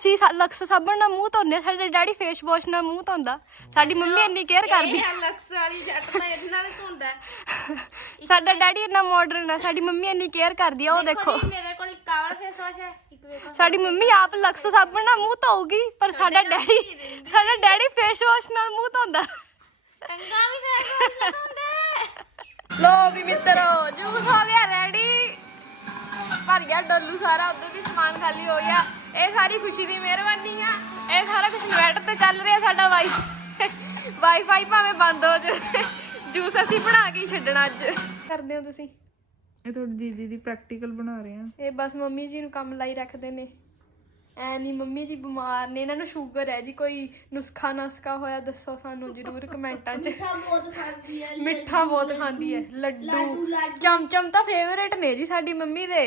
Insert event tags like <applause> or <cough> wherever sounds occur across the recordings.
ਅਸੀਂ ਸਾ- ਲਕਸ ਸਾਬਣ ਨਾਲ ਮੂੰਹ ਧੋਨੇ ਸਾਡੇ ਡੈਡੀ ਫੇਸ ਵਾਸ਼ ਨਾਲ ਮੂੰਹ ਧੋਂਦਾ। ਸਾਡੀ ਮੰਮੀ ਇੰਨੀ ਕੇਅਰ ਕਰਦੀ। ਇਹ ਲਕਸ ਵਾਲੀ ਜੱਟ ਤਾਂ ਇਹਦੇ ਨਾਲ ਧੁੰਦਾ। <laughs> ਸਾਡਾ ਡੈਡੀ ਇੰਨਾ ਮਾਡਰਨ ਆ ਸਾਡੀ ਮੰਮੀ ਇੰਨੀ ਕੇਅਰ ਕਰਦੀ ਆ ਉਹ ਦੇਖੋ ਮੇਰੇ ਕੋਲ ਇੱਕ ਕਾਵਲ ਫੇਸ ਵਾਸ਼ ਹੈ ਇੱਕ ਵੇਖੋ ਸਾਡੀ ਮੰਮੀ ਆਪ ਲਕਸ ਸਾਬਣ ਨਾਲ ਮੂੰਹ ਧੋਊਗੀ ਪਰ ਸਾਡਾ ਡੈਡੀ ਸਾਡਾ ਡੈਡੀ ਫੇਸ ਵਾਸ਼ ਨਾਲ ਮੂੰਹ ਧੋਂਦਾ। ਟੰਗਾ ਵੀ ਫੇਸ ਵਾਸ਼ ਨਾਲ ਧੁੰਦਾ ਲੋ ਵੀ ਮਿੱਤਰੋ ਜੂਸ ਹੋ ਗਿਆ ਰੈਡੀ ਭਰ ਗਿਆ ਡੱਲੂ ਸਾਰਾ ਉਧਰ ਵੀ ਸਮਾਨ ਖਾਲੀ ਹੋ ਗਿਆ। ਇਹ ਸਾਰੀ ਖੁਸ਼ੀ ਦੀ ਮਿਹਰਬਾਨੀ ਆ। ਇਹ ਸਾਰਾ ਕੁਝ ਇਨਵਰਟਰ ਤੇ ਚੱਲ ਰਿਹਾ ਸਾਡਾ ਵਾਈ ਵਾਈਫਾਈ ਭਾਵੇਂ ਬੰਦ ਹੋ ਜਾਵੇ। ਜੂਸ ਅਸੀਂ ਬਣਾ ਕੇ ਛੱਡਣਾ ਅੱਜ। ਕਰਦੇ ਹੋ ਤੁਸੀਂ? ਇਹ ਤੁਹਾਡੀ ਦੀਦੀ ਦੀ ਪ੍ਰੈਕਟੀਕਲ ਬਣਾ ਰਹੇ ਆ। ਇਹ ਬਸ ਮੰਮੀ ਜੀ ਨੂੰ ਕੰਮ ਲਾਈ ਰੱਖਦੇ ਨੇ। ਐ ਨਹੀਂ ਮੰਮੀ ਜੀ ਬਿਮਾਰ ਨੇ ਇਹਨਾਂ ਨੂੰ ਸ਼ੂਗਰ ਹੈ ਜੀ ਕੋਈ ਨੁਸਖਾ ਨਸਕਾ ਹੋਇਆ ਦੱਸੋ ਸਾਨੂੰ ਜਰੂਰ ਕਮੈਂਟਾਂ 'ਚ। ਬਹੁਤ ਖਾਂਦੀ ਹੈ ਮਿੱਠਾ ਬਹੁਤ ਖਾਂਦੀ ਹੈ। ਲੱਡੂ। ਚਮਚਮ ਤਾਂ ਫੇਵਰੇਟ ਨੇ ਜੀ ਸਾਡੀ ਮੰਮੀ ਦੇ।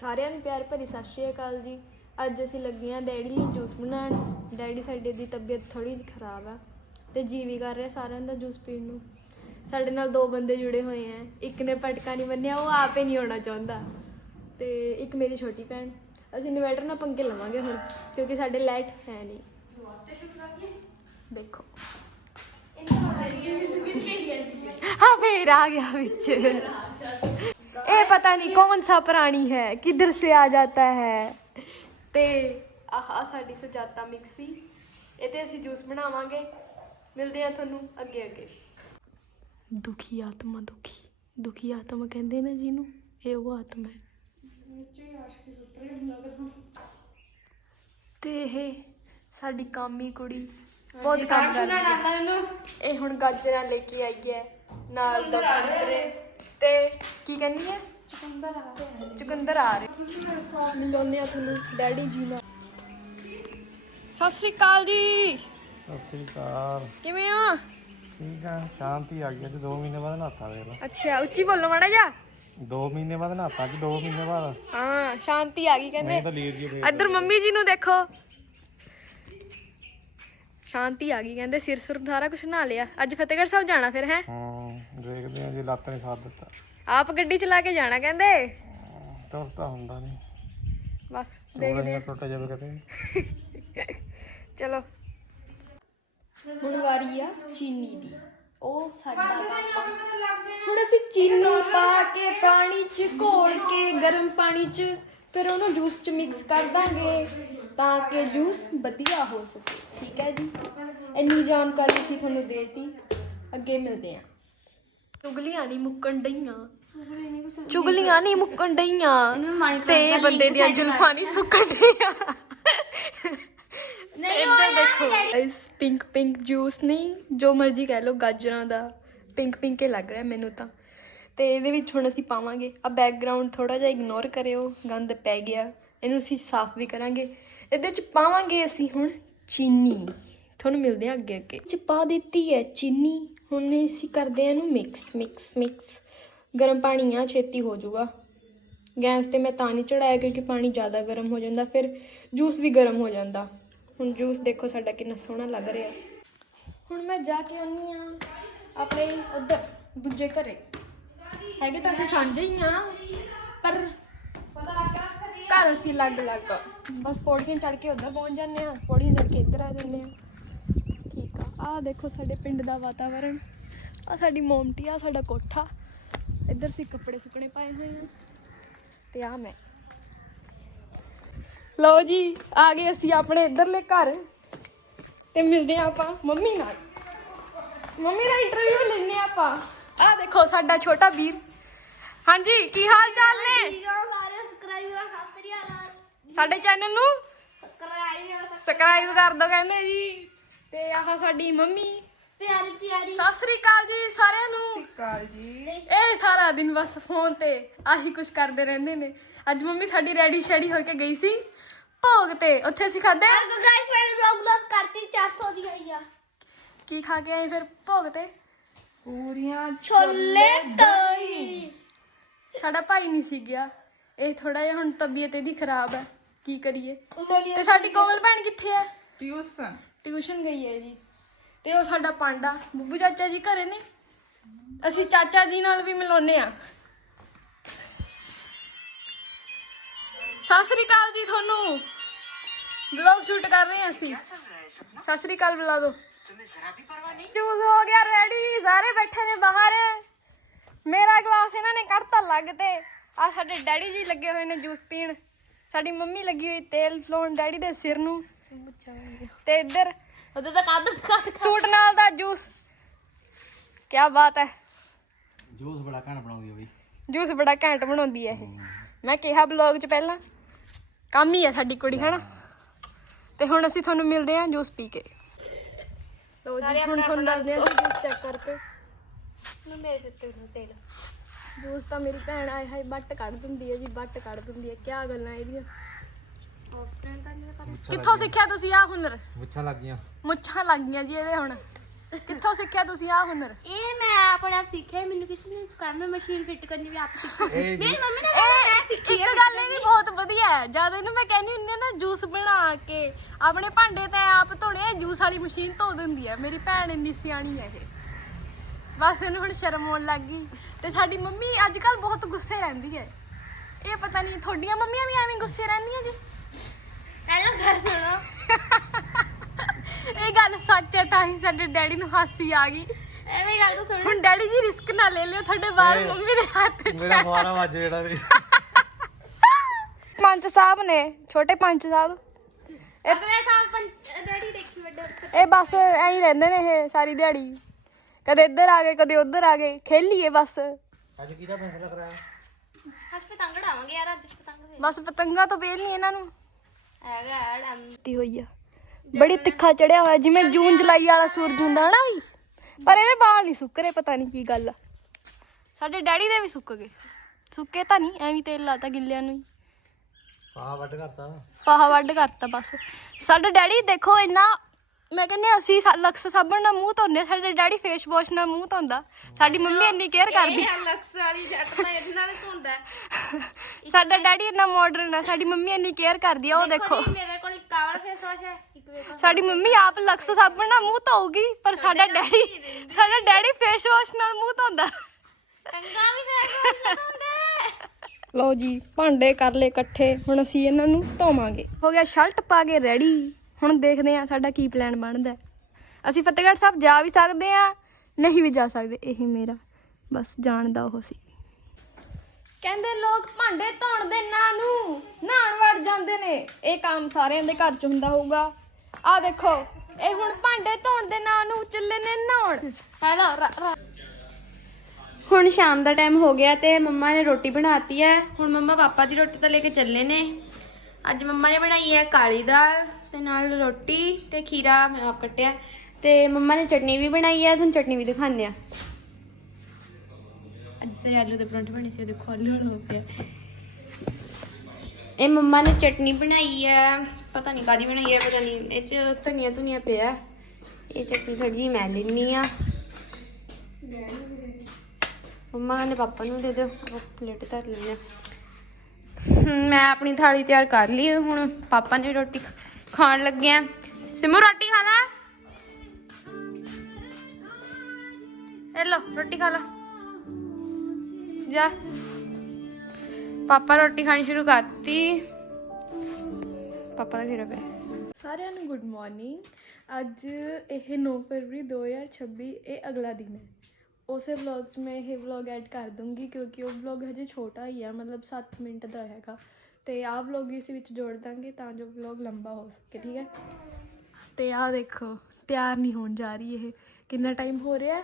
ਸਾਰਿਆਂ ਨੂੰ ਪਿਆਰ ਭਰੀ ਸਤਿ ਸ਼੍ਰੀ ਅਕਾਲ ਜੀ। ਅੱਜ ਅਸੀਂ ਲੱਗੇ ਆ ਡੈਡੀ ਲਈ ਜੂਸ ਬਣਾਉਣ। ਡੈਡੀ ਸਾਡੇ ਦੀ ਤਬੀਅਤ ਥੋੜੀ ਜਿਹੀ ਖਰਾਬ ਆ ਤੇ ਜੀ ਕਰ ਰਿਹਾ ਸਾਰਿਆਂ ਦਾ ਜੂਸ ਪੀਣ ਨੂੰ। ਸਾਡੇ ਨਾਲ ਦੋ ਬੰਦੇ ਜੁੜੇ ਹੋਏ ਆ। ਇੱਕ ਨੇ ਪਟਕਾ ਨਹੀਂ ਮੰਨਿਆ ਉਹ ਆਪੇ ਨਹੀਂ ਆਉਣਾ ਚਾਹੁੰਦਾ। ਤੇ ਇੱਕ ਮੇਰੀ ਛੋਟੀ ਭੈਣ। ਅਸੀਂ ਇਨਵਰਟਰ ਨਾਲ ਪੰਗੇ ਲਵਾਂਗੇ ਹੁਣ, ਕਿਉਂਕਿ ਸਾਡੇ ਲਾਈਟ ਹੈ ਨਹੀਂ। ਦੇਖੋ। ਹਾਂ, ਫੇਰ ਆ ਗਿਆ ਵਿੱਚ। ਇਹ ਪਤਾ ਨਹੀਂ ਕੌਣ ਸਾ ਪ੍ਰਾਣੀ ਹੈ, ਕਿੱਧਰ ਸੇ ਆ ਜਾਤਾ ਹੈ। ਤੇ ਆਹ ਸਾਡੀ ਸੁਜਾਤਾ ਮਿਕਸੀ ਇਹ ਤੇ ਅਸੀਂ ਜੂਸ ਬਣਾਵਾਂਗੇ। ਮਿਲਦੇ ਆ ਤੁਹਾਨੂੰ ਅੱਗੇ ਅੱਗੇ। ਦੁਖੀ ਆਤਮਾ ਦੁਖੀ। ਦੁਖੀ ਆਤਮਾ ਕਹਿੰਦੇ ਨੇ ਜਿਹਨੂੰ ਇਹ ਉਹ ਆਤਮਾ ਹੈ। ਤੇ ਇਹ ਸਾਡੀ ਕਾਮੀ ਕੁੜੀ। ਬਹੁਤ ਕੰਮ ਕਰਦੀ ਹੈ। ਇਹ ਹੁਣ ਗਾਜਰਾਂ ਲੈ ਕੇ ਆਈ ਹੈ ਨਾਲ ਦੋ ਸੰਤਰੇ ਤੇ ਕੀ ਕਹਿੰਦੀ ਹੈ? ਚੁਕੰਦਰ ਆ ਰਿਹਾ ਚੁਕੰਦਰ ਆ ਰਿਹਾ। ਮਿਲੋਨੇ ਆ ਤੁਹਾਨੂੰ ਡੈਡੀ ਜੀ ਨਾਲ। ਸਤਿ ਸ੍ਰੀ ਅਕਾਲ ਜੀ। ਸਤਿ ਸ੍ਰੀ ਅਕਾਲ। ਕਿਵੇਂ ਹੋ ਠੀਕ ਆ ਸ਼ਾਂਤੀ ਆ ਗਈ। ਅੱਜ 2 ਮਹੀਨੇ ਬਾਅਦ ਨਹਾਤਾ ਵੇਖ ਲਾ ਅੱਛਾ ਉੱਚੀ ਬੋਲੋ ਮਾੜਾ ਜਾ 2 ਮਹੀਨੇ ਬਾਅਦ ਨਹਾਤਾ ਅੱਜ 2 ਮਹੀਨੇ ਬਾਅਦ। ਹਾਂ ਸ਼ਾਂਤੀ ਆ ਗਈ ਨਹੀਂ ਕਹਿੰਦੇ ਤਾਂ ਲੀਰ ਜੀ ਦੇ ਇੱਧਰ ਮੰਮੀ ਜੀ ਨੂੰ ਦੇਖੋ। ਸ਼ਾਂਤੀ ਆ ਗਈ ਕਹਿੰਦੇ ਸਿਰ ਸੁਰ ਸਾਰਾ ਕੁਝ ਨਹਾ ਲਿਆ। ਅੱਜ ਫਤਿਹਗੜ੍ਹ ਸਾਹਿਬ ਜਾਣਾ ਫਿਰ ਹੈ? ਹਾਂ ਦੇਖਦੇ ਆ ਜੇ ਲੱਤ ਨੇ ਸਾਥ ਦਿੱਤਾ। ਆਪ ਗੱਡੀ ਚਲਾ ਕੇ ਜਾਣਾ ਕਹਿੰਦੇ? ਤੁਰ ਤਾਂ ਹੁੰਦਾ ਨਹੀਂ ਬਸ ਦੇਖਦੇ ਆ ਟੁੱਟ ਜਾਵੇ ਕਦੇ ਚਲੋ। ਹੁਣ ਵਾਰੀ ਆ ਚੀਨੀ ਦੀ। ਉਹ ਸਾਡਾ ਹੁਣ ਅਸੀਂ ਚੀਨੀ ਪਾ ਕੇ ਪਾਣੀ 'ਚ ਘੋਲ ਕੇ ਗਰਮ ਪਾਣੀ 'ਚ ਫਿਰ ਉਹਨੂੰ ਜੂਸ 'ਚ ਮਿਕਸ ਕਰ ਦਾਂਗੇ ਤਾਂ ਕਿ ਜੂਸ ਵਧੀਆ ਹੋ ਸਕੇ। ਠੀਕ ਹੈ ਜੀ? ਇੰਨੀ ਜਾਣਕਾਰੀ ਅਸੀਂ ਤੁਹਾਨੂੰ ਦੇਤੀ। ਅੱਗੇ ਮਿਲਦੇ ਹਾਂ। ਚੁਗਲੀਆਂ ਨਹੀਂ ਮੁੱਕਣ ਡਈਆਂ। ਚੁਗਲੀਆਂ ਨਹੀਂ ਮੁੱਕਣ ਡਈਆਂ। ਤੇ ਬੰਦੇ ਦੀਆਂ ਜੁਲਫਾਂ ਨਹੀਂ ਸੁੱਕਣ ਡਈਆਂ। ਇੱਧਰ ਦੇਖੋ। ਇਸ ਪਿੰਕ ਪਿੰਕ ਜੂਸ ਨਹੀਂ ਜੋ ਮਰਜ਼ੀ ਕਹਿ ਲਓ ਗਾਜਰਾਂ ਦਾ ਪਿੰਕ ਪਿੰਕ ਹੀ ਲੱਗ ਰਿਹਾ ਮੈਨੂੰ ਤਾਂ। ਤੇ ਇਹਦੇ ਵਿੱਚ ਹੁਣ ਅਸੀਂ ਪਾਵਾਂਗੇ। ਆ ਬੈਕਗ੍ਰਾਉਂਡ ਥੋੜਾ ਜਿਹਾ ਇਗਨੋਰ ਕਰਿਓ ਗੰਦ ਪੈ ਗਿਆ। ਇਹਨੂੰ ਅਸੀਂ ਸਾਫ਼ ਵੀ ਕਰਾਂਗੇ। ਇਹਦੇ ਚ ਪਾਵਾਂਗੇ ਅਸੀਂ ਹੁਣ ਚੀਨੀ। ਤੁਹਾਨੂੰ ਮਿਲਦੇ ਆ ਅੱਗੇ ਅੱਗੇ। ਚ ਪਾ ਦਿੱਤੀ ਹੈ ਚੀਨੀ। ਹੁਣ ਅਸੀਂ ਕਰਦੇ ਆ ਇਹਨੂੰ ਮਿਕਸ ਮਿਕਸ ਮਿਕਸ ਗਰਮ ਪਾਣੀ ਆ, ਛੇਤੀ ਹੋ ਜਾਊਗਾ। ਗੈਸ ਤੇ ਮੈਂ ਤਾਂ ਨਹੀਂ ਚੜਾਇਆ ਕਿਉਂਕਿ ਪਾਣੀ ਜ਼ਿਆਦਾ ਗਰਮ ਹੋ ਜਾਂਦਾ, ਫਿਰ ਜੂਸ ਵੀ ਗਰਮ ਹੋ ਜਾਂਦਾ। ਹੁਣ ਜੂਸ ਦੇਖੋ ਸਾਡਾ ਕਿੰਨਾ ਸੋਹਣਾ ਲੱਗ ਰਿਹਾ। ਹੁਣ ਮੈਂ ਜਾ ਕੇ ਆਉਣੀ ਆ ਆਪਣੇ ਉੱਧਰ, ਦੂਜੇ ਘਰੇ। ਹੈਗੇ ਤਾਂ ਅਸੀਂ ਸਾਂਝੇ ਹੀ ਆ, ਪਰ ਘਰ ਅਸੀਂ ਲੱਗ ਲੱਗ ਬਸ ਪੌੜੀਆਂ ਚੜ ਕੇ ਉੱਧਰ ਪਹੁੰਚ ਜਾਂਦੇ ਆ ਪੌੜੀਆਂ ਚੜ ਕੇ ਇੱਧਰ ਆ ਜਾਂਦੇ ਆ ਠੀਕ ਆ, ਆਹ ਦੇਖੋ ਸਾਡੇ ਪਿੰਡ ਦਾ ਵਾਤਾਵਰਣ ਆ ਸਾਡੀ ਮੋਮਟੀ ਆ ਸਾਡਾ ਕੋਠਾ। ਇੱਧਰ ਸੀ ਕੱਪੜੇ ਸੁੱਕਣੇ ਪਾਏ ਹੋਏ ਆ ਤੇ ਆ ਮੈਂ। ਲਓ ਜੀ ਆ ਗਏ ਅਸੀਂ ਆਪਣੇ ਇੱਧਰਲੇ ਘਰ ਤੇ ਮਿਲਦੇ ਆ ਆਪਾਂ ਮੰਮੀ ਨਾਲ। ਮੰਮੀ ਦਾ ਇੰਟਰਵਿਊ ਲੈਣੇ ਆਪਾਂ। ਆ ਦੇਖੋ ਸਾਡਾ ਛੋਟਾ ਵੀਰ। ਹਾਂਜੀ ਕੀ ਹਾਲ ਚਾਲ ਨੇ? ਸਾਡੇ ਚੈਨਲ ਨੂੰ? ਸਬਸਕ੍ਰਾਈਬ ਸਬਸਕ੍ਰਾਈਬ ਕਰ ਦਿਓ ਕਹਿੰਦੇ ਜੀ। ਤੇ ਆਹ ਸਾਡੀ ਮੰਮੀ। ਪਿਆਰੀ ਪਿਆਰੀ। ਸਤਿ ਸ੍ਰੀ ਅਕਾਲ ਜੀ ਸਾਰਿਆਂ ਨੂੰ। ਕਾਲ ਜੀ। ਇਹ ਸਾਰਾ ਦਿਨ ਬਸ ਫੋਨ ਤੇ ਆਹੀ ਕੁਝ ਕਰਦੇ ਰਹਿੰਦੇ ਨੇ। ਅੱਜ ਮੰਮੀ ਸਾਡੀ ਰੈਡੀ ਸ਼ੈਡੀ ਹੋ ਕੇ ਗਈ ਸੀ ਭੋਗ ਤੇ। ਉੱਥੇ ਅਸੀਂ ਖਾਦੇ ਅਰਗ ਗਾਇਸ ਮੈਂ ਰੋਗਲਸ ਕਰਤੀ 400 ਦੀ ਆਈ ਆ। ਕੀ ਖਾ ਕੇ ਆਏ ਫਿਰ ਭੋਗ ਤੇ? ਪੂਰੀਆਂ ਛੋਲੇ ਤੋਈ ਸਾਡਾ ਭਾਈ ਨਹੀਂ ਸੀ ਗਿਆ। ਇਹ ਥੋੜਾ ਜਿਹਾ ਹੁਣ ਤਬੀਅਤ ਇਹਦੀ ਖਰਾਬ ਹੈ ਕੀ ਕਰੀਏ? ਤੇ ਸਾਡੀ ਕੋਮਲ ਭੈਣ ਕਿੱਥੇ ਹੈ ਟਿਊਸ਼ਨ। ਟਿਊਸ਼ਨ ਗਈ ਹੈ ਜੀ। ਤੇ ਉਹ ਸਾਡਾ ਪਾਂਡਾ, ਬੁੱਬੂ ਚਾਚਾ ਜੀ ਘਰੇ ਨੇ। ਅਸੀਂ ਚਾਚਾ ਜੀ ਨਾਲ ਵੀ ਮਿਲਾਉਨੇ ਆ ਸਤਿ ਸ੍ਰੀ ਅਕਾਲ ਜੀ ਤੁਹਾਨੂੰ। ਵਲੌਗ ਸ਼ੂਟ ਕਰ ਰਹੇ ਹਾਂ ਅਸੀਂ। ਸਤਿ ਸ੍ਰੀ ਅਕਾਲ ਬੁਲਾ ਦੋ ਜੂਸ ਹੋ ਗਿਆ ਰੈਡੀ ਸਾਰੇ ਬੈਠੇ ਨੇ ਬਾਹਰ। ਮੇਰਾ ਗਲਾਸ ਇਹਨਾਂ ਨੇ ਕੱਢਤਾ ਲੱਗ ਤੇ। ਆ ਸਾਡੇ ਡੈਡੀ ਜੀ ਲੱਗੇ ਹੋਏ ਨੇ ਜੂਸ ਪੀਣ। ਸਾਡੀ ਮੰਮੀ ਲੱਗੀ ਹੋਈ ਤੇਲ ਲਾਉਣ ਡੈਡੀ ਦੇ ਸਿਰ ਨੂੰ। ਤੇ ਇੱਧਰ ਉਹਦੇ ਤਾਂ ਕੱਦ ਕੱਦ ਸੂਟ ਨਾਲ ਦਾ ਜੂਸ। ਕੀ ਬਾਤ ਹੈ। ਜੂਸ ਬੜਾ ਘਣ ਬਣਾਉਂਦੀ ਆ ਬਈ। ਜੂਸ ਬੜਾ ਘੈਂਟ ਬਣਾਉਂਦੀ ਹੈ ਇਹ। ਮੈਂ ਕਿਹਾ ਬਲੌਗ 'ਚ ਪਹਿਲਾਂ। ਕੰਮ ਹੀ ਹੈ ਸਾਡੀ ਕੁੜੀ ਹਨਾ? ਤੇ ਹੁਣ ਅਸੀਂ ਤੁਹਾਨੂੰ ਮਿਲਦੇ ਹਾਂ ਜੂਸ ਪੀ ਕੇ। ਲੋ ਜੀ ਹੁਣ ਤੁਹਾਨੂੰ ਦੱਸਦੇ ਹਾਂ ਜੂਸ ਚੈੱਕ ਕਰਕੇ। ਨੂੰ ਮੇਰੇ ਸਿਰ ਤੇ ਨੂੰ ਤੇਲ। ਜੂਸ ਤਾਂ ਮੇਰੀ ਭੈਣ ਆਏ ਹਾਏ ਬੱਟ ਕੱਢ ਦਿੰਦੀ ਹੈ ਜੀ ਬੱਟ ਕੱਢ ਦਿੰਦੀ ਹੈ ਕੀ ਗੱਲਾਂ ਇਹਦੀਆਂ। ਨਹੀਂ ਕਿੱਥੋਂ ਸਿੱਖਿਆ ਤੁਸੀਂ ਆਹ ਹੁਨਰ? ਮੁੱਛਾਂ ਲੱਗ ਗਈਆਂ। ਮੁੱਛਾਂ ਲੱਗ ਗਈਆਂ ਜੀ ਇਹਦੇ ਹੁਣ। ਕਿੱਥੋਂ ਸਿੱਖਿਆ ਤੁਸੀਂ ਆਹ ਹੁਨਰ? ਇਹ ਮੈਂ ਆਪਣੇ ਆਪ ਸਿੱਖਿਆ ਮੈਨੂੰ ਕਿਸੇ ਨੇ ਸਿਖਾਇਆ ਮੈਂ ਮਸ਼ੀਨ ਫਿੱਟ ਕਰਨੀ ਵੀ ਆਪ ਸਿੱਖੀ ਇਹ ਮੇਰੀ ਮੰਮੀ ਨੇ ਇਹ ਇੱਕ ਗੱਲ ਇਹਦੀ ਬਹੁਤ ਵਧੀਆ ਹੈ। ਜਦ ਇਹਨੂੰ ਮੈਂ ਕਹਿੰਦੀ ਹੁੰਦੀ ਹਾਂ ਨਾ ਜੂਸ ਬਣਾ ਕੇ ਆਪਣੇ ਭਾਂਡੇ ਤੇ ਆਪ ਧੋਣੇ ਜੂਸ ਵਾਲੀ ਮਸ਼ੀਨ ਧੋ ਦਿੰਦੀ ਹੈ। ਮੇਰੀ ਭੈਣ ਇੰਨੀ ਸਿਆਣੀ ਹੈ ਇਹ। ਬਸ ਇਹਨੂੰ ਹੁਣ ਸ਼ਰਮ ਆਉਣ ਲੱਗ ਗਈ। ਤੇ ਸਾਡੀ ਮੰਮੀ ਅੱਜ ਕੱਲ ਬਹੁਤ ਗੁੱਸੇ ਰਹਿੰਦੀ ਹੈ। ਇਹ ਪਤਾ ਨਹੀਂ ਤੁਹਾਡੀਆਂ ਮੰਮੀਆਂ ਵੀ ਐਵੇਂ ਗੁੱਸੇ ਰਹਿੰਦੀਆਂ ਜੀ? ਪਹਿਲਾਂ ਗੱਲ ਸੁਣੋ। ਇਹ ਗੱਲ ਸੱਚ ਹੈ ਤਾਂ ਹੀ ਸਾਡੇ ਡੈਡੀ ਨੂੰ ਹਾਸੀ ਆ ਗਈ। ਐਵੇਂ ਗੱਲ ਤਾਂ ਸੁਣੋ। ਹੁਣ ਡੈਡੀ ਜੀ ਰਿਸਕ ਨਾ ਲੈ ਲਿਓ ਤੁਹਾਡੇ ਵਾਲ ਇਹ- ਮੰਮੀ ਦੇ ਹੱਥ 'ਚ ਮੇਰਾ ਹੈ। ਫੁਆਰਾ ਵੱਜ ਜਿਹੜਾ ਦੀ ਪੰਚ ਸਾਹਿਬ ਨੇ ਛੋਟੇ ਪੰਚ ਸਾਹਿਬ। ਅਗਲੇ ਸਾਲ ਪੰਜ ਡੈਡੀ ਦੇਖੀ ਵੱਡੇ ਇਹ ਬਸ ਐਂ ਹੀ ਰਹਿੰਦੇ ਨੇ ਇਹ ਸਾਰੀ ਦਿਹਾੜੀ। ਕਦੇ ਇੱਧਰ ਆ ਗਏ ਕਦੇ ਉੱਧਰ ਆ ਗਏ ਖੇਲੀਏ ਬਸ। ਅੱਜ ਕਿਹਦਾ ਫੈਸਲਾ ਕਰਾਇਆ? ਅੱਜ ਪਤੰਗ ਉਡਾਵਾਂਗੇ ਯਾਰ ਅੱਜ ਪਤੰਗ ਵੇ ਬਸ ਪਤੰਗਾ ਤੋਂ ਵੇਲ ਨਹੀਂ ਇਹਨਾਂ ਨੂੰ। ਹੈਗਾ ਹੋਈ ਆ। ਬੜੀ ਤਿੱਖਾ ਚੜਿਆ ਹੋਇਆ ਜਿਵੇਂ ਜੂਨ ਜੁਲਾਈ ਵਾਲਾ ਸੂਰਜ ਹੁੰਦਾ ਨਾ ਵੀ। ਪਰ ਇਹਦੇ ਵਾਲ ਨਹੀਂ ਸੁੱਕ ਰਹੇ ਪਤਾ ਨਹੀਂ ਕੀ ਗੱਲ ਆ। ਸਾਡੇ ਡੈਡੀ ਦੇ ਵੀ ਸੁੱਕ ਗਏ। ਸੁੱਕੇ ਤਾਂ ਨਹੀਂ ਐਵੇਂ ਤੇਲ ਲਾਤਾ ਗਿੱਲਿਆਂ ਨੂੰ ਹੀ। ਆਹ ਵੱਢ ਕਰਤਾ। ਪਾਹਾ ਵੱਢ ਕਰਤਾ ਬਸ। ਸਾਡੇ ਡੈਡੀ ਦੇਖੋ ਇੰਨਾ ਮੈਂ ਕਹਿੰਦੀ ਹਾਂ, ਅਸੀਂ ਸਾ- ਲਕਸ ਸਾਬਣ ਨਾਲ ਮੂੰਹ ਧੋਨੇ ਸਾਡੇ ਡੈਡੀ ਫੇਸ ਵਾਸ਼ ਨਾਲ ਮੂੰਹ ਧੋਂਦਾ। ਸਾਡੀ ਮੰਮੀ ਇੰਨੀ ਕੇਅਰ ਕਰਦੀ। ਇਹ ਲਕਸ ਵਾਲੀ ਜੱਟ ਦਾ ਇਹਦੇ ਨਾਲ ਧੁੰਦਾ ਸਾਡਾ ਡੈਡੀ ਇੰਨਾ ਮਾਡਰਨ ਹੈ ਸਾਡੀ ਮੰਮੀ ਇੰਨੀ ਕੇਅਰ ਕਰਦੀ ਆ ਉਹ ਦੇਖੋ ਜੀ, ਮੇਰੇ ਕੋਲ ਇੱਕ ਕਾਵਲ ਫੇਸ ਵਾਸ਼ ਹੈ ਇੱਕ ਵੇਖੋ ਸਾਡੀ ਮੰਮੀ ਆਪ ਲਕਸ ਸਾਬਣ ਨਾਲ ਮੂੰਹ ਧੋਊਗੀ ਪਰ ਸਾਡਾ ਡੈਡੀ ਸਾਡਾ ਡੈਡੀ ਫੇਸ ਵਾਸ਼ ਨਾਲ ਮੂੰਹ ਧੋਂਦਾ। ਟੰਗਾ ਵੀ ਫੇਸ ਵਾਸ਼ ਨਾਲ ਧੁੰਦਾ ਲਓ ਜੀ ਭਾਂਡੇ ਕਰ ਲਏ ਇਕੱਠੇ ਹੁਣ ਅਸੀਂ ਇਹਨਾਂ ਨੂੰ ਧੋਵਾਂਗੇ। ਹੋ ਗਿਆ ਸ਼ਰਟ ਪਾ ਕੇ ਰੈਡੀ ਹੁਣ ਦੇਖਦੇ ਹਾਂ ਸਾਡਾ ਕੀ ਪਲਾਨ ਬਣਦਾ। ਅਸੀਂ ਫਤਿਹਗੜ੍ਹ ਸਾਹਿਬ ਜਾ ਵੀ ਸਕਦੇ ਆ ਨਹੀਂ ਵੀ ਜਾ ਸਕਦੇ ਇਹ ਮੇਰਾ ਬਸ ਜਾਣ ਦਾ ਉਹ ਸੀ। ਕਹਿੰਦੇ ਲੋਕ ਭਾਂਡੇ ਧੋਣ ਦੇ ਨਾਂ ਨੂੰ ਨਹਾਉਣ ਵੜ ਜਾਂਦੇ ਨੇ। ਇਹ ਕੰਮ ਸਾਰਿਆਂ ਦੇ ਘਰ 'ਚ ਹੁੰਦਾ ਹੋਊਗਾ। ਆ ਦੇਖੋ ਇਹ ਹੁਣ ਭਾਂਡੇ ਧੋਣ ਦੇ ਨਾਂ ਨੂੰ ਚੱਲੇ ਨੇ ਨਹਾਉਣ। ਹੈਲੋ ਹੁਣ ਸ਼ਾਮ ਦਾ ਟਾਈਮ ਹੋ ਗਿਆ ਤੇ ਮੰਮਾ ਨੇ ਰੋਟੀ ਬਣਾਤੀ ਹੈ। ਹੁਣ ਮੰਮਾ ਪਾਪਾ ਦੀ ਰੋਟੀ ਤਾਂ ਲੈ ਕੇ ਚੱਲੇ ਨੇ। ਅੱਜ ਮੰਮਾ ਨੇ ਬਣਾਈ ਹੈ ਕਾਲੀ ਦਾਲ। ਤੇ ਨਾਲ ਰੋਟੀ ਤੇ ਖੀਰਾ ਮੈਂ ਆਪ ਕੱਟਿਆ ਤੇ ਮੰਮਾ ਨੇ ਚਟਨੀ ਵੀ ਬਣਾਈ ਹੈ ਤੁਹਾਨੂੰ ਚਟਨੀ ਵੀ ਦਿਖਾਉਂਦੇ ਆ। ਅੱਜ ਸਾਰੇ ਆਲੂ ਦੇ ਪਰੌਂਠੇ ਬਣੇ ਸੀ ਉਹ ਦੇਖੋ ਆਲੂ ਵਾਲਾ ਹੋ ਗਿਆ। ਇਹ ਮੰਮਾ ਨੇ ਚਟਨੀ ਬਣਾਈ ਹੈ ਪਤਾ ਨਹੀਂ ਕਾਦੀ ਬਣਾਈ ਹੈ ਪਤਾ ਨਹੀਂ ਇਹ ਚ ਧਨੀਆ ਧੁਨੀਆ ਪਿਆ ਇਹ ਚਟਨੀ ਥੋੜੀ ਜਿਹੀ ਮੈਂ ਲੈਣੀ ਆ। ਮੰਮਾ ਨੇ ਪਾਪਾ ਨੂੰ ਦੇ ਦਿਓ ਆਪਾਂ ਪਲੇਟ ਧਰ ਲੈਣੇ ਮੈਂ ਆਪਣੀ ਥਾਲੀ ਤਿਆਰ ਕਰ ਲਈ ਹੁਣ ਪਾਪਾ ਨੇ ਰੋਟੀ ਖਾਣ ਲੱਗੇ ਆ। ਸਿਮੂ, ਰੋਟੀ ਖਾ ਲੈ। ਹੈਲੋ ਰੋਟੀ ਖਾ ਲੈ। ਜਾ। ਪਾਪਾ ਰੋਟੀ ਖਾਣੀ ਸ਼ੁਰੂ ਕਰਤੀ। ਪਾਪਾ ਦਾ ਘੇਰਾ ਪਿਆ। ਸਾਰਿਆਂ ਨੂੰ ਗੁੱਡ ਮਾਰਨਿੰਗ ਅੱਜ ਇਹ 9 ਫਰਵਰੀ 2026 ਇਹ ਅਗਲਾ ਦਿਨ ਹੈ। ਉਸੇ ਵਲੌਗ 'ਚ ਮੈਂ ਇਹ ਵਲੌਗ ਐਡ ਕਰ ਦੂੰਗੀ ਕਿਉਂਕਿ ਉਹ ਵਲੌਗ ਹਜੇ ਛੋਟਾ ਹੀ ਆ, ਮਤਲਬ 7 ਮਿੰਟ ਦਾ ਹੈਗਾ। ਤੇ ਆਹ ਵਲੌਗ ਵੀ ਇਸ ਵਿੱਚ ਜੋੜ ਦਾਂਗੇ ਤਾਂ ਜੋ ਵਲੌਗ ਲੰਬਾ ਹੋ ਸਕੇ ਠੀਕ ਹੈ? ਤੇ ਆਹ ਦੇਖੋ ਤਿਆਰ ਨਹੀਂ ਹੋਣ ਜਾ ਰਹੀ ਇਹ। ਕਿੰਨਾ ਟਾਈਮ ਹੋ ਰਿਹਾ?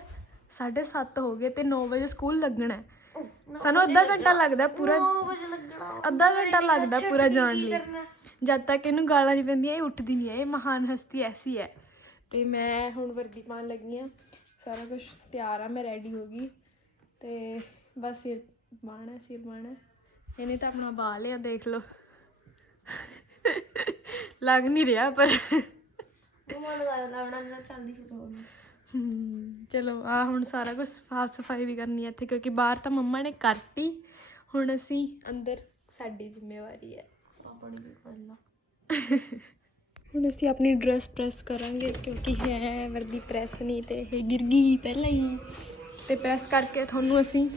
7:30 ਹੋ ਗਏ ਤੇ 9 ਵਜੇ ਸਕੂਲ ਲੱਗਣਾ ਸਾਨੂੰ ਅੱਧਾ ਘੰਟਾ ਲੱਗਦਾ ਪੂਰਾ ਅੱਧਾ ਘੰਟਾ ਲੱਗਦਾ ਪੂਰਾ ਜਾਣ ਲਈ। ਜਦ ਤੱਕ ਇਹਨੂੰ ਗਾਲਾਂ ਨਹੀਂ ਪੈਂਦੀਆਂ ਇਹ ਉੱਠਦੀ ਨਹੀਂ ਹੈ ਇਹ ਮਹਾਨ ਹਸਤੀ ਐਸੀ ਹੈ। ਤੇ ਮੈਂ ਹੁਣ ਵਰਦੀ ਪਾਉਣ ਲੱਗੀ ਆ ਸਾਰਾ ਕੁਝ ਤਿਆਰ ਆ ਮੈਂ ਰੈਡੀ ਹੋ ਗਈ। ਤੇ ਬਸ ਸਿਰ ਬਾਣਾ ਸਿਰ ਬਾਣਾ। ਇਹਨੇ ਤਾਂ ਆਪਣਾ ਬਾਲ ਲਿਆ ਦੇਖ ਲਓ। ਲੱਗ ਨਹੀਂ ਰਿਹਾ ਪਰ ਚਲੋ ਆ ਹੁਣ ਸਾਰਾ ਕੁਝ ਸਾਫ਼ ਸਫ਼ਾਈ ਵੀ ਕਰਨੀ ਹੈ ਇੱਥੇ ਕਿਉਂਕਿ ਬਾਹਰ ਤਾਂ ਮੰਮਾ ਨੇ ਕਰਤੀ। ਹੁਣ ਅਸੀਂ ਅੰਦਰ ਸਾਡੀ ਜ਼ਿੰਮੇਵਾਰੀ ਹੈ ਹੁਣ ਅਸੀਂ ਆਪਣੀ ਡਰੈਸ ਪ੍ਰੈਸ ਕਰਾਂਗੇ ਕਿਉਂਕਿ ਹੈ ਵਰਦੀ ਪ੍ਰੈਸ ਨਹੀਂ ਤੇ ਇਹ ਗਿਰ ਗਈ ਪਹਿਲਾਂ ਹੀ। ਤੇ ਪ੍ਰੈਸ ਕਰਕੇ ਤੁਹਾਨੂੰ ਅਸੀਂ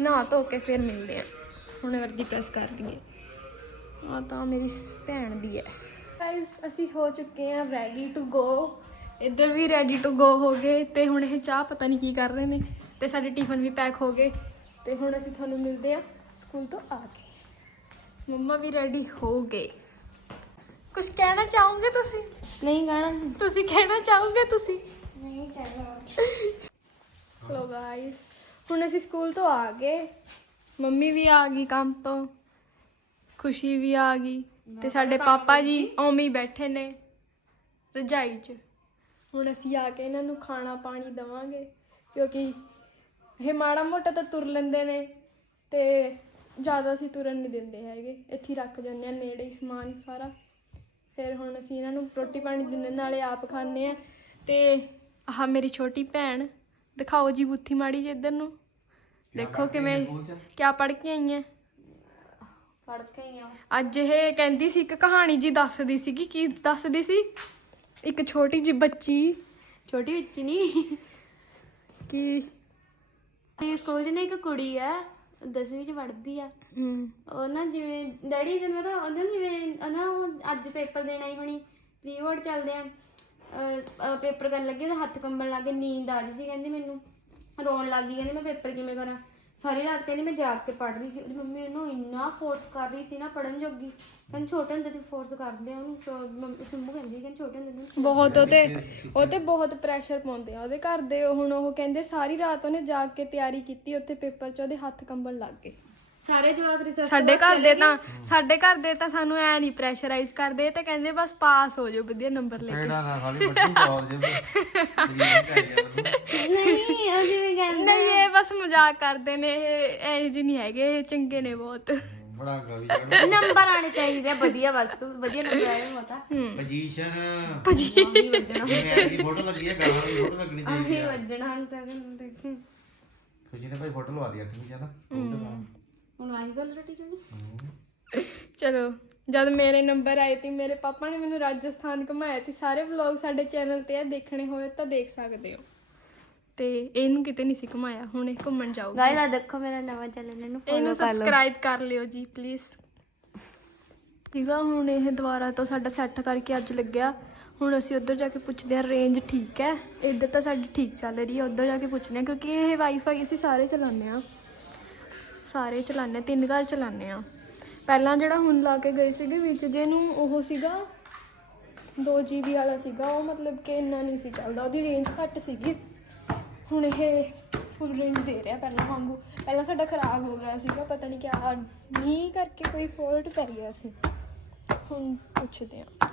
ਨਹਾ ਧੋ ਕੇ ਫਿਰ ਮਿਲਦੇ ਹਾਂ ਹੁਣ ਵਰਦੀ ਪ੍ਰੈਸ ਕਰ ਦਈਏ। ਆ ਤਾਂ ਮੇਰੀ ਭੈਣ ਦੀ ਹੈ। ਗਾਇਸ ਅਸੀਂ ਹੋ ਚੁੱਕੇ ਹਾਂ ਰੈਡੀ ਟੂ ਗੋ ਇੱਧਰ ਵੀ ਰੈਡੀ ਟੂ ਗੋ ਹੋ ਗਏ। ਤੇ ਹੁਣ ਇਹ ਚਾਹ ਪਤਾ ਨਹੀਂ ਕੀ ਕਰ ਰਹੇ ਨੇ। ਤੇ ਸਾਡੇ ਟਿਫਨ ਵੀ ਪੈਕ ਹੋ ਗਏ। ਤੇ ਹੁਣ ਅਸੀਂ ਤੁਹਾਨੂੰ ਮਿਲਦੇ ਆ ਸਕੂਲ ਤੋਂ ਆ ਕੇ। ਮੰਮਾ ਵੀ ਰੈਡੀ ਹੋ ਗਏ। ਕੁਝ ਕਹਿਣਾ ਚਾਹੋਗੇ ਤੁਸੀਂ? ਨਹੀਂ ਗਾਣਾ ਤੁਸੀਂ ਕਹਿਣਾ ਚਾਹੋਗੇ ਤੁਸੀਂ? ਨਹੀਂ ਕਹਿਣਾ। ਲੋ ਗਾਇਸ ਹੁਣ ਅਸੀਂ ਸਕੂਲ ਤੋਂ ਆ ਗਏ। ਮੰਮੀ ਵੀ ਆ ਗਈ ਕੰਮ ਤੋਂ ਖੁਸ਼ੀ ਵੀ ਆ ਗਈ ਤੇ ਸਾਡੇ ਪਾਪਾ ਜੀ ਓਵੇਂ ਹੀ ਬੈਠੇ ਨੇ ਰਜਾਈ 'ਚ। ਹੁਣ ਅਸੀਂ ਆ ਕੇ ਇਹਨਾਂ ਨੂੰ ਖਾਣਾ ਪਾਣੀ ਦਵਾਂਗੇ ਕਿਉਂਕਿ ਇਹ ਮਾੜਾ ਮੋਟਾ ਤਾਂ ਤੁਰ ਲੈਂਦੇ ਨੇ ਤੇ ਜ਼ਿਆਦਾ ਅਸੀਂ ਤੁਰਨ ਨਹੀਂ ਦਿੰਦੇ ਹੈਗੇ। ਇੱਥੇ ਰੱਖ ਜਾਂਦੇ ਆ ਨੇੜੇ ਹੀ ਸਮਾਨ ਸਾਰਾ। ਫਿਰ ਹੁਣ ਅਸੀਂ ਇਹਨਾਂ ਨੂੰ ਰੋਟੀ ਪਾਣੀ ਦਿੰਦੇ ਨਾਲੇ ਆਪ ਖਾਂਦੇ ਆ ਤੇ ਆਹ ਮੇਰੀ ਛੋਟੀ ਭੈਣ ਦਿਖਾਓ ਜੀ ਬੁੱਥੀ ਮਾੜੀ ਜੀ ਇੱਧਰ ਨੂੰ। ਦੇਖੋ ਕਿਵੇਂ ਕਿਆ ਪੜ੍ਹ ਕੇ ਆਈ ਹੈ ਪੜ ਕੇ ਹੀ ਆ। ਅੱਜ ਇਹ ਕਹਿੰਦੀ ਸੀ ਇੱਕ ਕਹਾਣੀ ਜੀ ਦੱਸਦੀ ਸੀਗੀ ਕੀ ਦੱਸਦੀ ਸੀ? ਇੱਕ ਛੋਟੀ ਜੀ ਬੱਚੀ। ਛੋਟੀ ਬੱਚੀ ਨਹੀਂ ਕੀ? ਇਹ ਸਕੂਲ 'ਚ ਨਾ ਇੱਕ ਕੁੜੀ ਆ 10ਵੀਂ 'ਚ ਪੜ੍ਹਦੀ ਆ। ਹਮ, ਉਹ ਨਾ ਜਿਵੇਂ ਡੈਡੀ ਤੈਨੂੰ ਪਤਾ ਉਹਦਾ ਨਾ ਜਿਵੇਂ ਨਾ ਅੱਜ ਪੇਪਰ ਦੇਣਾ ਹੀ ਹੋਣੀ ਪ੍ਰੀ ਬੋਰਡ ਚੱਲਦੇ ਆ। ਪੇਪਰ ਕਰਨ ਲੱਗੇ ਤਾਂ ਹੱਥ ਕੰਬਣ ਲੱਗੇ ਨੀਂਦ ਆ ਗਈ ਸੀ ਕਹਿੰਦੀ ਮੈਨੂੰ। ਰੋਣ ਲੱਗ ਗਈ ਕਹਿੰਦੀ ਮੈਂ ਪੇਪਰ ਕਿਵੇਂ ਕਰਾਂ? ਸਾਰੀ ਰਾਤ ਕਹਿੰਦੀ ਮੈਂ ਜਾਗ ਕੇ ਪੜ੍ਹ ਰਹੀ ਸੀ। ਉਹਦੀ ਮੰਮੀ ਉਹਨੂੰ ਇੰਨਾ ਫੋਰਸ ਕਰ ਰਹੀ ਸੀ ਨਾ ਪੜਨ ਜੋਗੀ। ਕਹਿੰਦੀ ਛੋਟੇ ਹੁੰਦੇ ਤੋਂ ਫੋਰਸ ਕਰਦੇ ਆ ਉਹਨੂੰ ਸੋ ਮੰਮੀ ਸਿੰਮੂ ਕਹਿੰਦੀ ਕਹਿੰਦੀ ਛੋਟੇ ਹੁੰਦੇ ਤੋਂ ਬਹੁਤ ਉਹ ਤੇ ਉਹ ਤੇ ਬਹੁਤ ਪ੍ਰੈਸ਼ਰ ਪਾਉਂਦੇ ਆ। ਉਹਦੇ ਘਰ ਦੇ ਹੁਣ ਉਹ ਕਹਿੰਦੇ ਸਾਰੀ ਰਾਤ ਉਹਨੇ ਜਾਗ ਕੇ ਤਿਆਰੀ ਕੀਤੀ ਉੱਥੇ ਪੇਪਰ 'ਚ ਉਹਦੇ ਹੱਥ ਕੰਬਣ ਲੱਗ ਗਏ। ਸਾਰੇ ਜਵਾਕ ਰਿਸਰਚ ਸਾਡੇ ਘਰ ਦੇ ਤਾਂ ਸਾਡੇ ਘਰ ਦੇ ਤਾਂ ਸਾਨੂੰ ਐ ਨਹੀਂ ਪ੍ਰੈਸ਼ਰਾਈਜ਼ ਕਰਦੇ ਤੇ ਕਹਿੰਦੇ ਬਸ ਪਾਸ ਹੋ ਜਾਓ ਵਧੀਆ ਨੰਬਰ ਲੈ ਕੇ। ਕਿਹੜਾ ਨਾ ਖਾਲੀ ਬੱਟੂ ਪਾਉ ਜੇ। ਨਹੀਂ ਉਹ ਜਿਵੇਂ ਕਹਿੰਦੇ ਨਹੀਂ ਇਹ ਬਸ ਮਜ਼ਾਕ ਕਰਦੇ ਨੇ ਇਹ ਐ ਜੀ ਨਹੀਂ ਹੈਗੇ ਇਹ ਚੰਗੇ ਨੇ ਬਹੁਤ। ਬੜਾ ਗਵੀ ਜੜ ਨੰਬਰ ਆਣੇ ਚਾਹੀਦੇ ਆ ਵਧੀਆ ਬਸ ਵਧੀਆ ਨੰਬਰ ਆਏ ਹੋਤਾ ਪੋਜੀਸ਼ਨ ਵੱਜਣਾ। ਮੈਂ ਦੀ ਫੋਟੋ ਲੱਗੀ ਹੈ ਗਾਲਾਂ ਦੀ ਫੋਟੋ ਲੱਗਣੀ ਚਾਹੀਦੀ ਆਹੀ ਵੱਜਣਾ ਹੁਣ ਤੱਕ ਦੇਖੀ। ਖੁਸ਼ੀ ਨੇ ਭਾਈ ਫੋਟੋ ਲਵਾ ਦੀ 8ਵੀਂ ਚ ਨਾ। ਹੁਣ ਆਹੀ ਗੱਲ ਰਟੀ ਜਾਣੀ ਚਲੋ ਜਦ ਮੇਰੇ ਨੰਬਰ ਆਏ ਤੇ ਮੇਰੇ ਪਾਪਾ ਨੇ ਮੈਨੂੰ ਰਾਜਸਥਾਨ ਘੁਮਾਇਆ ਤੇ ਸਾਰੇ ਵਲੌਗ ਸਾਡੇ ਚੈਨਲ ਤੇ ਆ ਦੇਖਣੇ ਹੋਏ ਤਾਂ ਦੇਖ ਸਕਦੇ ਹੋ। ਤੇ ਇਹਨੂੰ ਕਿਤੇ ਨਹੀਂ ਸੀ ਘੁਮਾਇਆ ਹੁਣ ਇਹ ਘੁੰਮਣ ਜਾਊਗਾ। ਗਾਇਸ ਆ ਦੇਖੋ ਮੇਰਾ ਨਵਾਂ ਚੈਨਲ ਇਹਨੂੰ ਇਹਨੂੰ ਫੋਲੋ ਕਰ ਲਓ। ਸਬਸਕ੍ਰਾਈਬ ਕਰ ਲਿਓ ਜੀ ਪਲੀਜ਼ ਠੀਕਾ ਹੁਣ ਇਹ ਦੁਬਾਰਾ ਤੋਂ ਸਾਡਾ ਸੈੱਟ ਕਰਕੇ ਅੱਜ ਲੱਗਿਆ। ਹੁਣ ਅਸੀਂ ਉੱਧਰ ਜਾ ਕੇ ਪੁੱਛਦੇ ਹਾਂ ਰੇਂਜ ਠੀਕ ਹੈ? ਇੱਧਰ ਤਾਂ ਸਾਡੀ ਠੀਕ ਚੱਲ ਰਹੀ ਹੈ ਉੱਧਰ ਜਾ ਕੇ ਪੁੱਛਦੇ ਹਾਂ ਕਿਉਂਕਿ ਇਹ ਵਾਈਫਾਈ ਅਸੀਂ ਸਾਰੇ ਚਲਾਉਂਦੇ ਆ ਸਾਰੇ ਚਲਾਉਂਦੇ ਹਾਂ, ਤਿੰਨ ਘਰ ਚਲਾਉਂਦੇ ਆ ਪਹਿਲਾਂ ਜਿਹੜਾ ਹੁਣ ਲਾ ਕੇ ਗਏ ਸੀਗੇ ਵਿੱਚ ਜੇ ਨੂੰ ਉਹ ਸੀਗਾ 2 GB ਵਾਲਾ ਸੀਗਾ ਉਹ ਮਤਲਬ ਕਿ ਇੰਨਾ ਨਹੀਂ ਸੀ ਚੱਲਦਾ ਉਹਦੀ ਰੇਂਜ ਘੱਟ ਸੀਗੀ। ਹੁਣ ਇਹ ਫੁੱਲ ਰੇਂਜ ਦੇ ਰਿਹਾ ਪਹਿਲਾਂ ਵਾਂਗੂ। ਪਹਿਲਾਂ ਸਾਡਾ ਖਰਾਬ ਹੋ ਗਿਆ ਸੀਗਾ ਪਤਾ ਨਹੀਂ ਕਿਆ ਮੀਂਹ ਕਰਕੇ ਕੋਈ ਫੋਲਟ ਪੈ ਗਿਆ ਸੀ। ਹੁਣ ਪੁੱਛਦੇ ਆ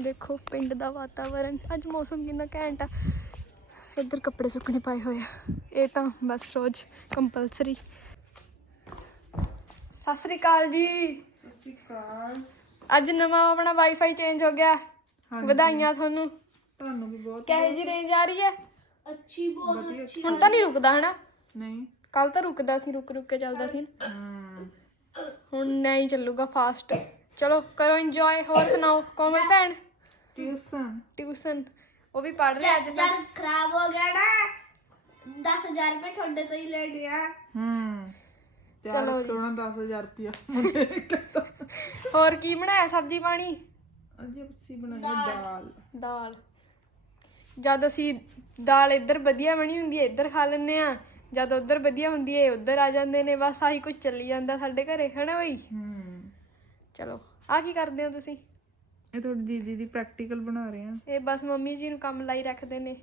ਦੇਖੋ ਪਿੰਡ ਦਾ ਵਾਤਾਵਰਨ ਅੱਜ ਮੌਸਮ ਕਿੰਨਾ ਘੈਂਟ ਆ। ਇੱਧਰ ਕੱਪੜੇ ਸੁੱਕਣੇ ਪਾਏ ਹੋਏ ਆ। ਇਹ ਤਾਂ ਬਸ ਰੋਜ਼ ਕੰਪਲਸਰੀ ਸਤਿ ਸ੍ਰੀ ਅਕਾਲ ਜੀ। ਸਤਿ ਸ਼੍ਰੀ ਅਕਾਲ। ਅੱਜ ਨਵਾਂ ਆਪਣਾ ਵਾਈਫਾਈ ਚੇਂਜ ਹੋ ਗਿਆ। ਵਧਾਈਆਂ ਤੁਹਾਨੂੰ। ਤੁਹਾਨੂੰ ਵੀ ਬਹੁਤ ਕਿਹੋ ਜੀ ਰੇਂਜ ਆ ਰਹੀ ਹੈ? ਅੱਛੀ ਬਹੁਤ ਅੱਛੀ। ਹੁਣ ਤਾਂ ਨਹੀਂ ਰੁਕਦਾ ਹਨਾ? ਨਹੀਂ। ਕੱਲ ਤਾਂ ਰੁਕਦਾ ਸੀ ਰੁਕ ਰੁਕ ਕੇ ਚੱਲਦਾ ਸੀ। ਹਮ ਹੁਣ ਨਹੀਂ ਚੱਲੂਗਾ ਫਾਸਟ ਚਲੋ ਕਰੋ ਇੰਜੋਏ ਹੋਰ ਸੁਣਾਓ ਕੋਮਲ ਭੈਣ? ਟਿਊਸ਼ਨ ਟਿਊਸ਼ਨ ਉਹ ਵੀ ਪੜ ਰਿਹਾ ਅੱਜ ਤਾਂ ਖਰਾਬ ਹੋ ਗਿਆ ਨਾ। 10000 ਰੁਪਏ ਤੁਹਾਡੇ ਤੋਂ ਹੀ ਲੈਣੇ ਆ। ਚਲੋ ਚਲੋ ਕਰੋਨਾ 10000 ਰੁਪਇਆ ਮੁੰਡੇ ਨੇ ਕਹਿਤਾ ਹੋਰ ਕੀ ਬਣਾਇਆ ਸਬਜੀ ਪਾਣੀ? ਅੱਜ ਅਸੀਂ ਬਣਾਈ ਹੈ ਦਾਲ। ਦਾਲ। ਜਦ ਅਸੀਂ ਦਾਲ ਇੱਧਰ ਵਧੀਆ ਬਣੀ ਹੁੰਦੀ ਹੈ ਇੱਧਰ ਖਾ ਲੈਂਦੇ ਆ ਜਦ ਉੱਧਰ ਵਧੀਆ ਹੁੰਦੀ ਹੈ ਉੱਧਰ ਆ ਜਾਂਦੇ ਨੇ ਬਸ ਆਹੀ ਕੁਝ ਚੱਲੀ ਜਾਂਦਾ ਸਾਡੇ ਘਰੇ ਹਨਾ ਬਈ? ਹਮ ਚਲੋ ਆ ਕੀ ਕਰਦੇ ਹੋ ਤੁਸੀਂ? ਇਹ ਤੁਹਾਡੀ ਦੀਦੀ ਦੀ ਪ੍ਰੈਕਟੀਕਲ ਬਣਾ ਰਹੇ ਆ। ਇਹ ਬਸ ਮੰਮੀ ਜੀ ਨੂੰ ਕੰਮ ਲਾਈ ਰੱਖਦੇ ਨੇ।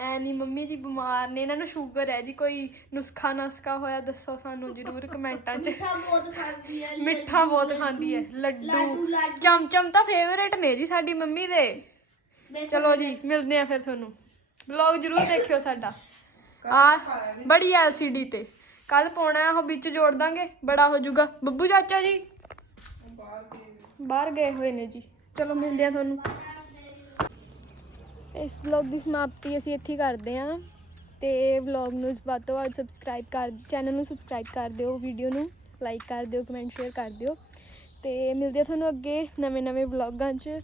ਐ ਨਹੀਂ ਮੰਮੀ ਜੀ ਬਿਮਾਰ ਨੇ ਇਹਨਾਂ ਨੂੰ ਸ਼ੂਗਰ ਹੈ ਜੀ ਕੋਈ ਨੁਸਖਾ ਨਸਕਾ ਹੋਇਆ ਦੱਸੋ ਸਾਨੂੰ ਜਰੂਰ ਕਮੈਂਟਾਂ 'ਚ। ਮਿੱਠਾ ਬਹੁਤ ਖਾਂਦੀ ਹੈ ਮਿੱਠਾ ਬਹੁਤ ਖਾਂਦੀ ਹੈ ਲੱਡੂ। ਚਮਚਮ ਤਾਂ ਫੇਵਰੇਟ ਨੇ ਜੀ ਸਾਡੀ ਮੰਮੀ ਦੇ। ਚਲੋ ਜੀ ਮਿਲਦੇ ਆ ਫਿਰ ਤੁਹਾਨੂੰ। ਵਲੌਗ ਜਰੂਰ ਦੇਖਿਓ ਸਾਡਾ। ਆ ਬੜੀ ਐਲਸੀਡੀ ਤੇ। ਕੱਲ ਪਾਉਣਾ ਹੈ ਉਹ ਵਿੱਚ ਜੋੜ ਦਾਂਗੇ ਬੜਾ ਹੋ ਜਾਊਗਾ। ਬੱਬੂ ਚਾਚਾ ਜੀ। ਬਾਹਰ ਗਏ ਹੋਏ ਨੇ ਜੀ। ਚਲੋ ਮਿਲਦੇ ਆ ਤੁਹਾਨੂੰ। ਇਸ ਵਲੌਗ ਦੀ ਸਮਾਪਤੀ ਅਸੀਂ ਇੱਥੇ ਹੀ ਕਰਦੇ ਹਾਂ ਤੇ ਵਲੌਗ ਨੂੰ ਵੱਧ ਤੋਂ ਵੱਧ ਸਬਸਕ੍ਰਾਈਬ ਕਰ ਚੈਨਲ ਨੂੰ ਸਬਸਕ੍ਰਾਈਬ ਕਰ ਦਿਓ ਵੀਡੀਓ ਨੂੰ ਲਾਈਕ ਕਰ ਦਿਓ ਕਮੈਂਟ ਸ਼ੇਅਰ ਕਰ ਦਿਓ ਤੇ ਮਿਲਦੇ ਆ ਤੁਹਾਨੂੰ ਅੱਗੇ ਨਵੇਂ ਨਵੇਂ ਵਲੌਗਾਂ 'ਚ।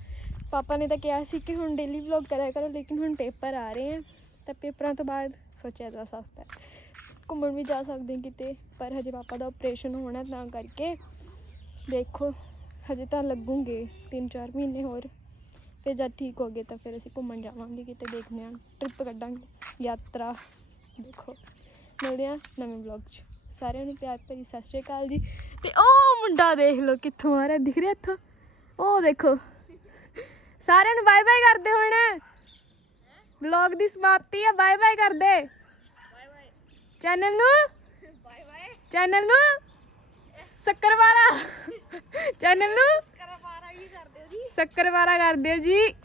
ਪਾਪਾ ਨੇ ਤਾਂ ਕਿਹਾ ਸੀ ਕਿ ਹੁਣ ਡੇਲੀ ਵਲੌਗ ਕਰਿਆ ਕਰੋ, ਲੇਕਿਨ ਹੁਣ ਪੇਪਰ ਆ ਰਹੇ ਆ, ਤਾਂ ਪੇਪਰਾਂ ਤੋਂ ਬਾਅਦ ਸੋਚਿਆ ਜਾ ਸਕਦਾ ਘੁੰਮਣ ਵੀ ਜਾ ਸਕਦੇ ਕਿਤੇ, ਪਰ ਹਜੇ ਪਾਪਾ ਦਾ ਆਪਰੇਸ਼ਨ ਹੋਣਾ ਤਾਂ ਕਰਕੇ ਦੇਖੋ, ਹਜੇ ਤਾਂ ਲੱਗੂਗੇ 3-4 ਮਹੀਨੇ ਹੋਰ। ਫਿਰ ਜਦ ਠੀਕ ਹੋ ਗਏ ਤਾਂ ਫਿਰ ਅਸੀਂ ਘੁੰਮਣ ਜਾਵਾਂਗੇ ਕਿਤੇ ਦੇਖਦੇ ਹਾਂ ਟ੍ਰਿਪ ਕੱਢਾਂਗੇ ਯਾਤਰਾ ਦੇਖੋ। ਮਿਲਦੇ ਹਾਂ ਨਵੇਂ ਵਲੌਗ 'ਚ। ਸਾਰਿਆਂ ਨੂੰ ਪਿਆਰ ਭਰੀ ਸਤਿ ਸ਼੍ਰੀ ਅਕਾਲ ਜੀ। ਤੇ ਉਹ ਮੁੰਡਾ ਦੇਖ ਲਓ ਕਿੱਥੋਂ ਆ ਰਿਹਾ ਦਿਖ ਰਿਹਾ ਇੱਥੋਂ? ਉਹ ਦੇਖੋ। ਸਾਰਿਆਂ ਨੂੰ ਬਾਏ ਬਾਏ ਕਰਦੇ ਹੁਣ ਵਲੌਗ ਦੀ ਸਮਾਪਤੀ ਆ ਬਾਏ ਬਾਏ ਕਰਦੇ। ਬਾਏ ਬਾਏ ਚੈਨਲ ਨੂੰ? ਬਾਏ ਬਾਏ ਚੈਨਲ ਨੂੰ? ਸ਼ੱਕਰਵਾਰਾ ਚੈਨਲ ਨੂੰ? ਸ਼ੱਕਰਵਾਰਾ ਕਰਦੇ ਹੋ ਕਰਦੇ ਹੋ ਜੀ।